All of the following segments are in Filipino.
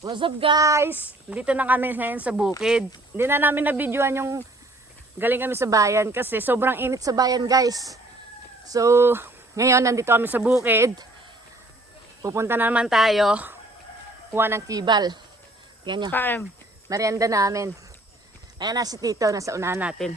What's up guys? Dito na kami ngayon sa bukid. Hindi na namin na-videoan yung galing kami sa bayan kasi sobrang init sa bayan guys. So, ngayon nandito kami sa bukid. Pupunta na naman tayo. Kuha ng kibal. Yan yung merienda namin. Ayan na si Tito, nasa unahan natin.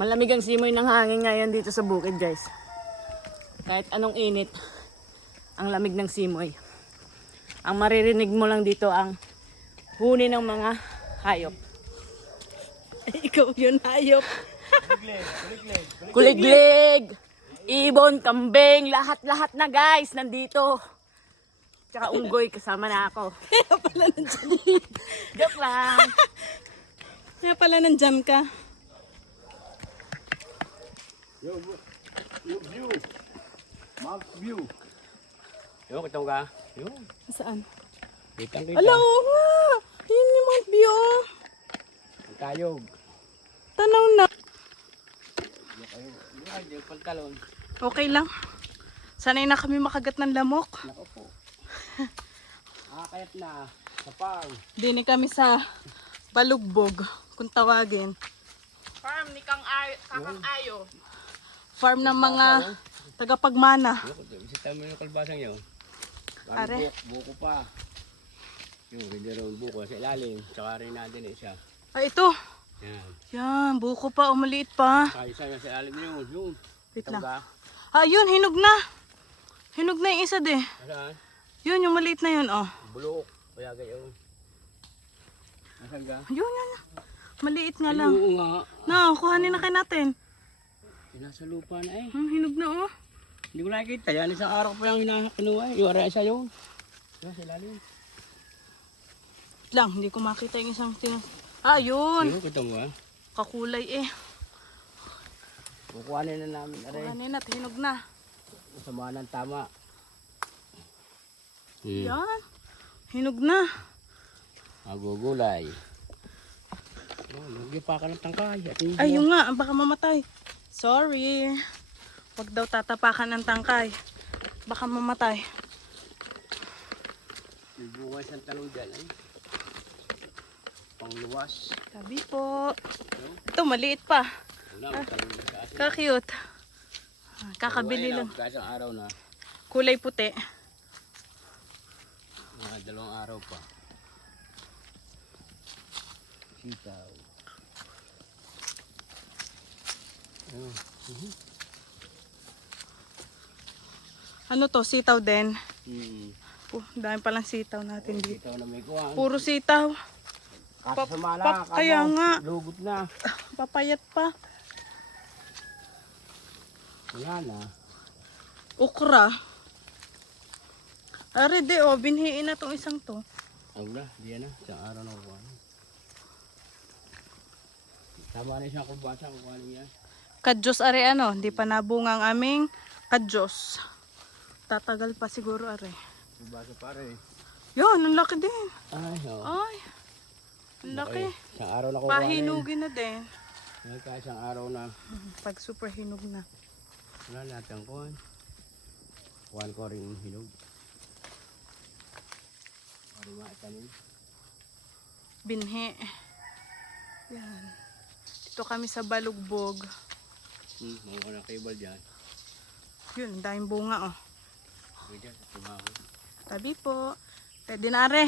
Malamig ang simoy ng hangin ngayon dito sa bukid guys. Kahit anong init, ang lamig ng simoy. Ang maririnig mo lang dito ang huni ng mga hayop. Ikaw yun, hayop. Kuliglig, ibon, kambing, lahat-lahat na guys nandito. Tsaka unggoy, kasama na ako. Kaya pala nandyan. Joke lang. Kaya pala nandyan ka. Yo, view. Mount view. Yo, kitang ka. Yo. Saan? Kitang kita. Ala, oo nga. Yun yung Mount View. Ang tayog. Tanaw na. Yung pantalon. Okay lang. Sanay na kami makagat ng lamok. Nako po. Kayat na. Kapag. Dini kami sa Balugbog, kung tawagin. Farm ni Kakang Ayo. Farm ng mga tagapagmana. Bisita mo yung kalbasang yun. Are. Buko pa. Yung hindi rin buko sa ilalim. Tsaka rin natin isa. Ay, ito. Yan. Yan, buko pa, umaliit pa. Kaya isa sa ilalim yun. Yung. Wait Kitang lang. ka. Ah, yun, hinog na. Hinog na yung isa de. Saan? Yun, yung maliit na yun, oh. Bulok. Kaya gayon. Nasaan ka? Yun. Maliit nga lang. Oo nga. Na, kuhanin na kayo natin. Nasa lupa na eh. Hinog na, oh. Hindi ko nakikita. Yan isang araw pa yung kinuha eh. Yung ara isa yun. Yan sa ilalim. Lang, hindi ko makita yung isang Ah, yun. Yung kita mo ah. Kakulay eh. Kukuhanin na namin. Aray. Kuhanin na, hinog na. Sama ng tama. Yan. Hinog na. Magugulay. Lagi pa ka ng tangkay. Ay, yung nga, baka mamatay. Sorry. Huwag daw tatapakan ng tangkay. Baka mamatay. Bukas ang talong dyan eh. Pangluwas. Tabi po. Ito, maliit pa. Wala, talong sa asin. Ka-cute. Kakabili lang. Kahit ang araw na. Kulay puti. Mga 2 araw pa. Sitaw. Ano to? Sitaw din. Dami palang sitaw natin dito. Sitaw na may kuhaan. Puro sitaw. Kaso sa mala. Kaya nga. Lugot na. Papayat pa. Wala na. Okra. Are de, oh, binhiin na tong isang to. Wala, di yan na. Isang araw na kukuha. Tama na siyang kubasa. Kukuha niya. Kadyos are ano, hindi pa nabunga ang aming kadyos. Tatagal pa siguro are. Kubasa pare. Yan, ang laki din. Ay, oo. Ay, ang laki. Isang araw na kukuha. Pahinugin na din. Kahit isang araw na. Pag super hinog na. Wala lahat ang kuhan. Kuhan ko rin hinog. Para maitanin. Binhi. Yan. Dito kami sa Balugbog. Mga ka na cable dyan. Yun, ang daming bunga oh. Huwag dyan, tumawag. Tabi po. Pwede na are.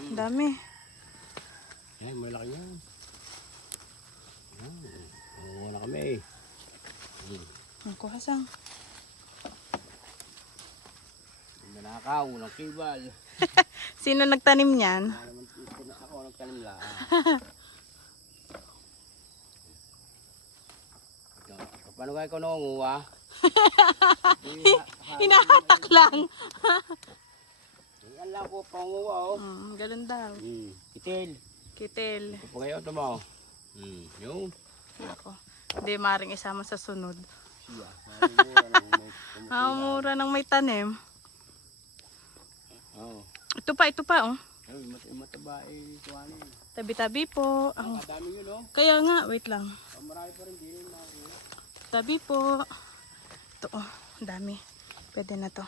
Ang dami. Yan, malaki yan. Yan, kuha na kami. Ang kuhasang. Nanakaw, ng cable. Sino nagtanim niyan? Ako nagtanim lang. Paano kayo ko nangunguha? Hinahatak lang. Yan lang ko pangunguha oh. Ganun daw. Itil. Kitil. Ito pa ngayon ito mo. Yung. Ako. Hindi maring isama sa sunod. Siya. Mura nang may tanim. Oo. Ito pa oh. Ay, mataba eh. Tuwanin. Tabi-tabi po. Ang dami yun oh. Kaya nga, wait lang. marami pa rin din. Tabi po. Ito oh, ang dami. Pwede na to.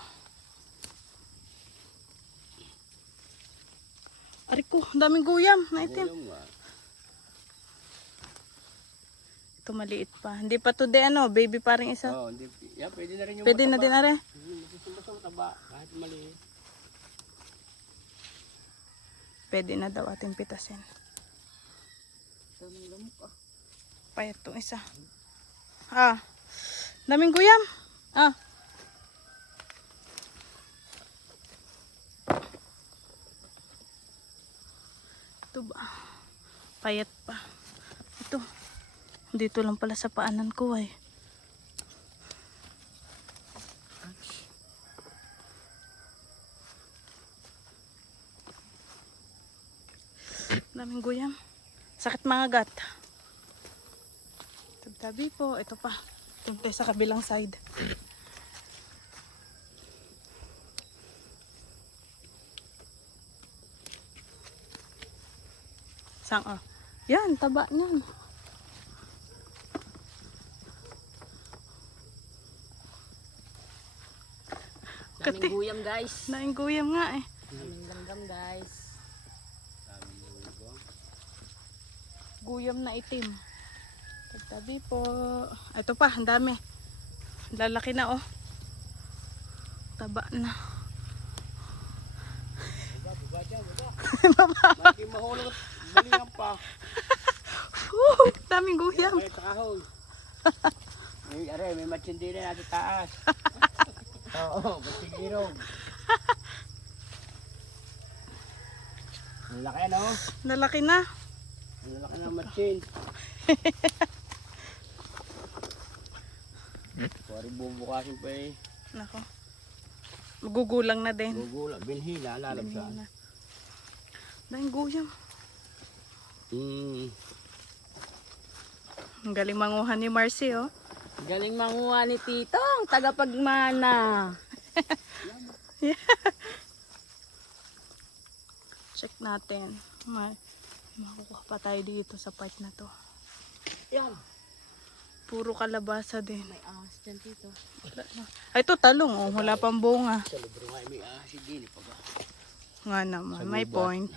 Aray ko, ang daming guyam na itim. Guyam nga. Ito maliit pa. Hindi pa to de ano, baby pa rin isa. Oo, hindi. Yeah, pwede na rin yung Pwede na din are. Masusumbasang taba, kahit maliit. Pwede na daw ating pitasin. Payat tong isa. Ah, daming guyam. Ah. Ito ba? Payat pa. Ito. Dito lang pala sa paanan ko ay. Daming guyam. Sakit mga gat. Tabi po. Ito pa. Ito tayo sa kabilang side. Sang oh. Yan, taba niyan. Daming guyam guys. Daming guyam nga eh. Daming langgam guys. Guyam na itim. Tabi po. Ito pa, ang dami. Lalaki na oh. Taba na. Maki mahulog at balihan pa. Daming guyam. Kaya sa kahoy. May matsin din na sa taas. Oo, bating irog. Ang laki ano? Lalaki na. Ang laki ng matsin. Pari bubukasin pa eh. Nako. Magugulang na din. Gugula, binhila, lalabsaan. Daming guyam. Mm. Ang galing manguhan ni Marcy oh. Galing manguha ni Titong, tagapagmana. Check natin. Makukuha pa tayo dito sa part na to. Yan. Puro kalabasa din. May ahas dyan, Tito. Ay, ito talong oh. Wala pang bunga. Sa libro nga may asid pa ba? Nga naman. Sa May gubat. point.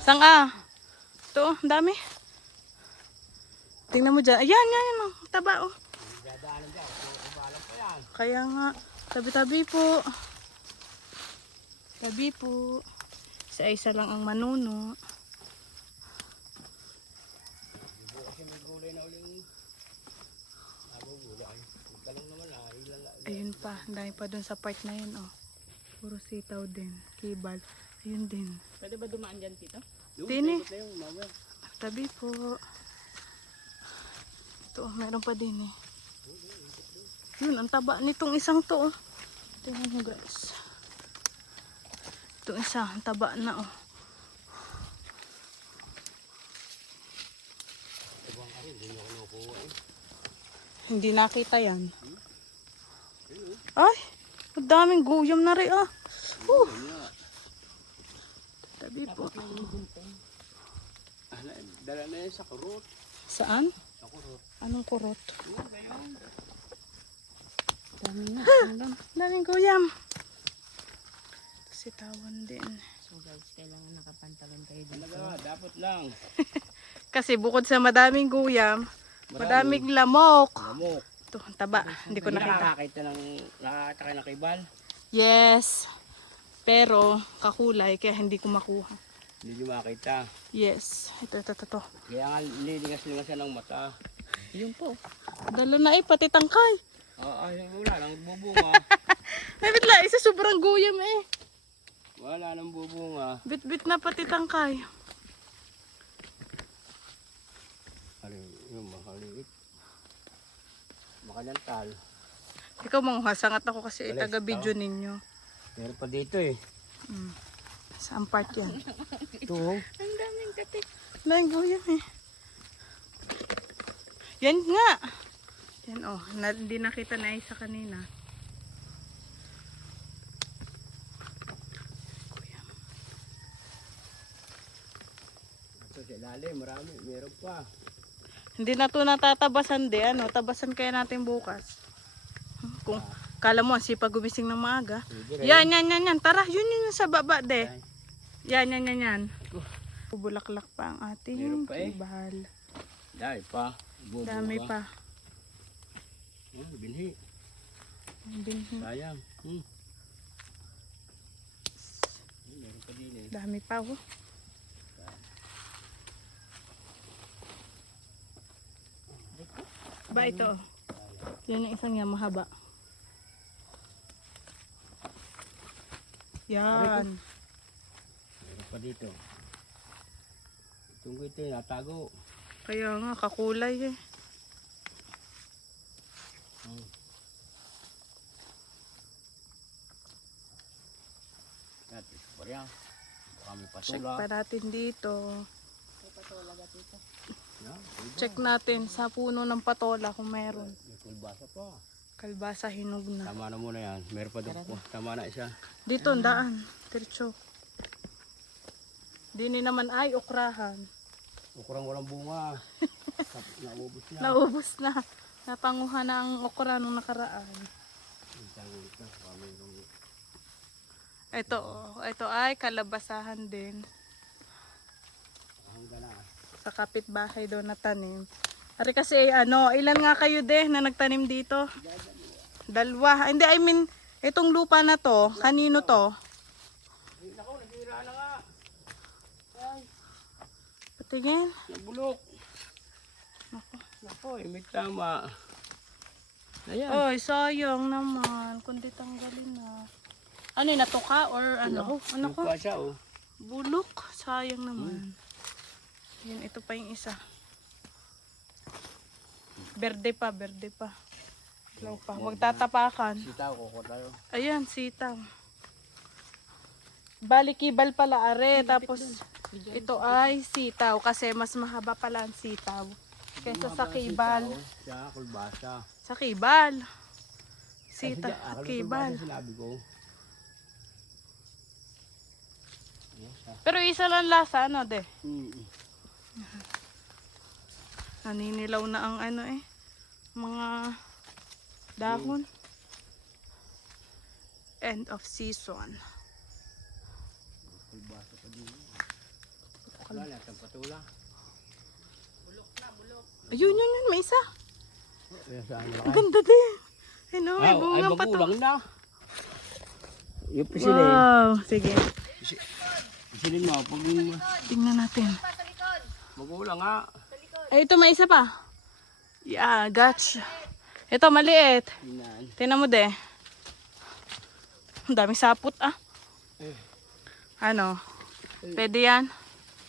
Sang ah. Ito oh. Ang dami. Tingnan mo dyan. Ayan, yan. Oh. Taba oh. Dadaanan dyan, kumabalang pa yan. Kaya nga. Tabi-tabi po. Tabi po. Isa-isa lang ang manuno. Kasi may gulay na uling nabugulay. Talong naman ilan lang. Ayun pa. Ang dami pa dun sa part na yun oh. Puro sitaw din. Kibal. Ayun din. Pwede ba dumaan dyan, Tito? Tini. Ito yung mama. Tabi po. Ito, meron pa din eh. Yun, ang taba nitong isang to oh. Tingnan nyo guys. Itong isa, ang taba na oh. Hindi nakita yan. Ay, ang daming guyam na rin ah. Tabi po. Dala na yan sa kurot. Saan? Sa kurot. Anong kurot? Dami na. Daming guyam. Sitawan din. So guys, kailangan nakapantalon kayo dito. Talaga, dapat lang. Kasi bukod sa madaming guyam, madaming lamok. Lamok. Ito, ang taba. Hindi ko Hindi nakita. nakakita kayo ng kibal. Yes. Pero, kakulay, kaya hindi ko makuha. Hindi nyo makita. Yes. Ito. Kaya nga lilingas-lingas yan ng mata. Yun po. Dala na eh, pati tangkay. Ay, wala lang bubunga. Ay, bitla, isa sobrang guyam eh. Wala nang bubunga. Bit-bit na pati tangkay. Yung makaliit. Makanantal. Ikaw manguha, sangat ako kasi Alis, itaga-video ninyo. Meron pa dito eh. Saan part yan? Ito. Ang daming katik. Daming guyam eh. Yan nga. Yan oh, hindi nakita na isa kanina. Ito sa ilalim, marami. Meron pa. Hindi na to natatabasan de. Ano, tabasan kaya natin bukas. Kung kala mo, sipag gumising ng maaga. Yan. Tara, yun sa baba de. Yan. Bubulaklak pa ang ating Meron pa eh. kibal. Dahil pa. Dami pa. Binhi. Binhi. Sayang. Meron pa din eh. Dami pa, oh. Ba ito? Yan ang isang yan, mahaba. Yan. Meron pa dito. Itong ito natago. Kaya nga, kakulay eh. At isa pa rin. Baka may Check patula. pa natin dito. Na, Check natin sa puno ng patola kung meron. may kulbasa pa. Kalbasa hinog na. Tama na muna yan. Meron pa doon po. Tama na isa. Dito, ang daan. Diretso. Dini naman ay okrahan. Ukurang walang bunga. Naubos na. Naubos na. Napanguha na ang okra nung nakaraan. Ito ay kalabasahan din. Hanggang na. Sa kapitbahay daw na tanim. Ari kasi ilan nga kayo na nagtanim dito? Dalawa. Hindi, I mean, itong lupa na to, kanino to? Nako, nasira na nga. Patingin. Nabulok. Nako, may tama. Ayan. Oy, sayang naman. Kundi tanggalin na. Ano yun, natuka or ano? Ano ko? Lupa siya oh. Bulok. Sayang naman. Yan, ito pa yung isa. Berde pa. Ilaw pa. Huwag tatapakan. Sitaw, kuko tayo. Ayan, sitaw. Balikibal pala are. Tapos, ito ay sitaw. Kasi mas mahaba pala ang sitaw. Kaysa sa kibal. Siya, kulbasa. Sa kibal. Sitaw, Akala ko kibal. kulbasa sinabi ko. Pero isa lang lasa, ano de? Mm. Naninilaw na ang mga dahon. End of season. Kulbasa pa din. Wala na, itong patula. Ayun, may isa. Ayan saan Ang malaki. ganda din. Ano, may Ay, bungang pa to. magulang na. Yung pisilin. Wow, sige. Pisilin mo, pag Tingnan natin. magulang nga. Ay, ito may isa pa. Yeah, gotcha. Ito, maliit. Inan. Tingnan mo de. Ang daming sapot Eh. Ano? Pwede yan?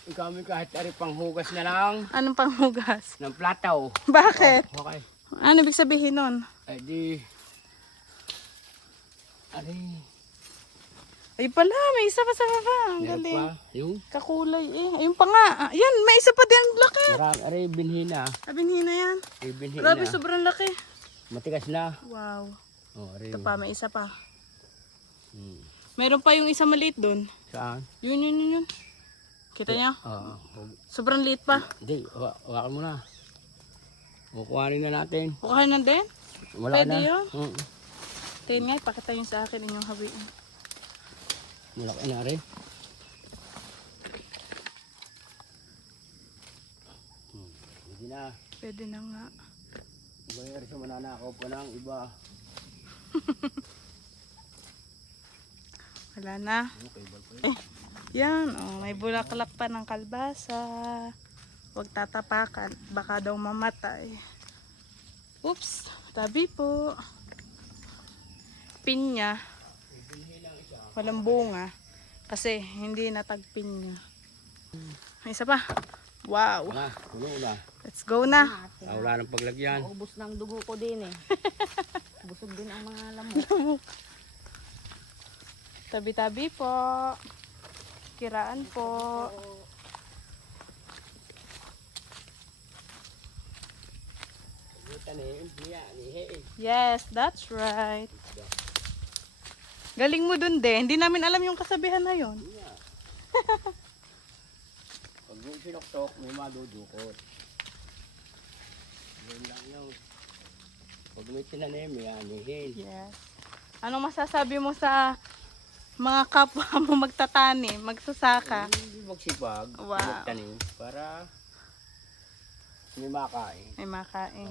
Kami kahit ari panghugas na lang Anong panghugas? ng plataw. Bakit? Okay. Ano ibig sabihin nun? Eh di... Ari... Ay pala, may isa pa sa baba. Ang Meron galing. pa. Yung... Kakulay eh. Ayun pa nga. Yan, may isa pa din. Laki. Marami, ari binhina. Abinhina yan. Ari binhina. Grabe, sobrang laki. Matigas na. Wow. Oh, ari. Ito pa, may isa pa. Hmm. Meron pa yung isa maliit dun. Saan? Yun. Kita niyo? Oo. Sobrang liit pa. Hindi, hawakan mo na. Kukuhanin na natin. Kukain na din? Wala Pwede na. yun? Mm. Tingin nga, ipakita nyo sa akin inyong hawiin. Malaki na rin. Hindi na. Pwede na nga. Iba yung rin sa mananakaw pa ng iba. Wala na. Okay, Yan, may bulaklak pa ng kalbasa. Huwag tatapakan, baka daw mamatay. Oops, tabi po. Pinya. Walang bunga. Kasi hindi natagpinya. May isa pa. Wow. na, puno na. Let's go na. Wala ng paglagyan. Ubus ng dugo ko din eh. Busog din ang mga lamok. Tabi-tabi po. Kiraan po. Yes, that's right. Galing mo dun din. Hindi namin alam yung kasabihan na yon. Pag yung sinuktok, may madudukot. Yun lang yun. Pag may tinanim, may anihin. Yes. Anong masasabi mo sa mga kapwa mo magtatani, magsasaka? Hindi magsipag, Wow. magtanim para may makain. May makain.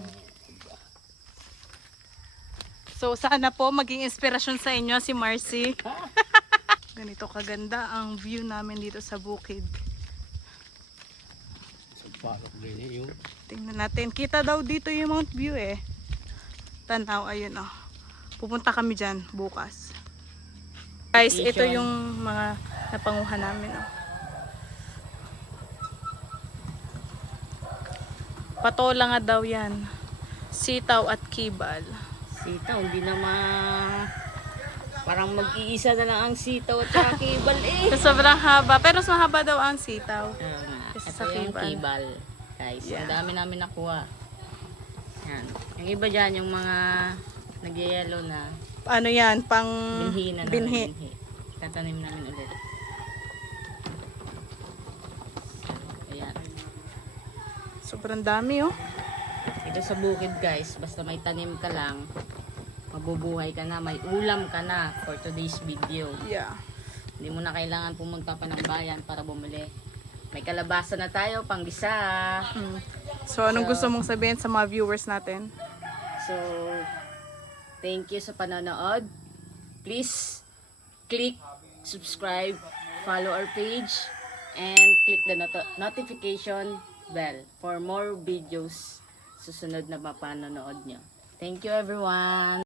So sana po maging inspirasyon sa inyo si Marcy. Ganito kaganda ang view namin dito sa bukid. Sa palok din yung Tingnan natin. Kita daw dito yung Mount View eh. Tanaw, ayun oh. Pupunta kami dyan bukas. Guys, ito yung mga napanguhan namin oh. Patola nga daw yan. Sitaw at kibal. Sitaw, hindi na parang mag-iisa na lang ang sitaw at saka kibal eh. Sobrang haba. Pero mas mahaba daw ang sitaw. Ito Sa yung kibal. kibal. Guys, Yeah. ang dami namin nakuha. Yan. Yung iba dyan, yung mga nag-yellow na Ano yan? Pang binhi na namin. binhi. Tatanim namin ulit. Ayan. Sobrang dami oh. Ito sa bukid guys, basta may tanim ka lang, mabubuhay ka na, may ulam ka na for today's video. Yeah. Hindi mo na kailangan pumunta pa ng bayan para bumili. May kalabasa na tayo, panggisa. So, anong gusto mong sabihin sa mga viewers natin? So, thank you sa panonood. Please, click, subscribe, follow our page, and click the notification bell for more videos susunod na mapanonood nyo. Thank you everyone!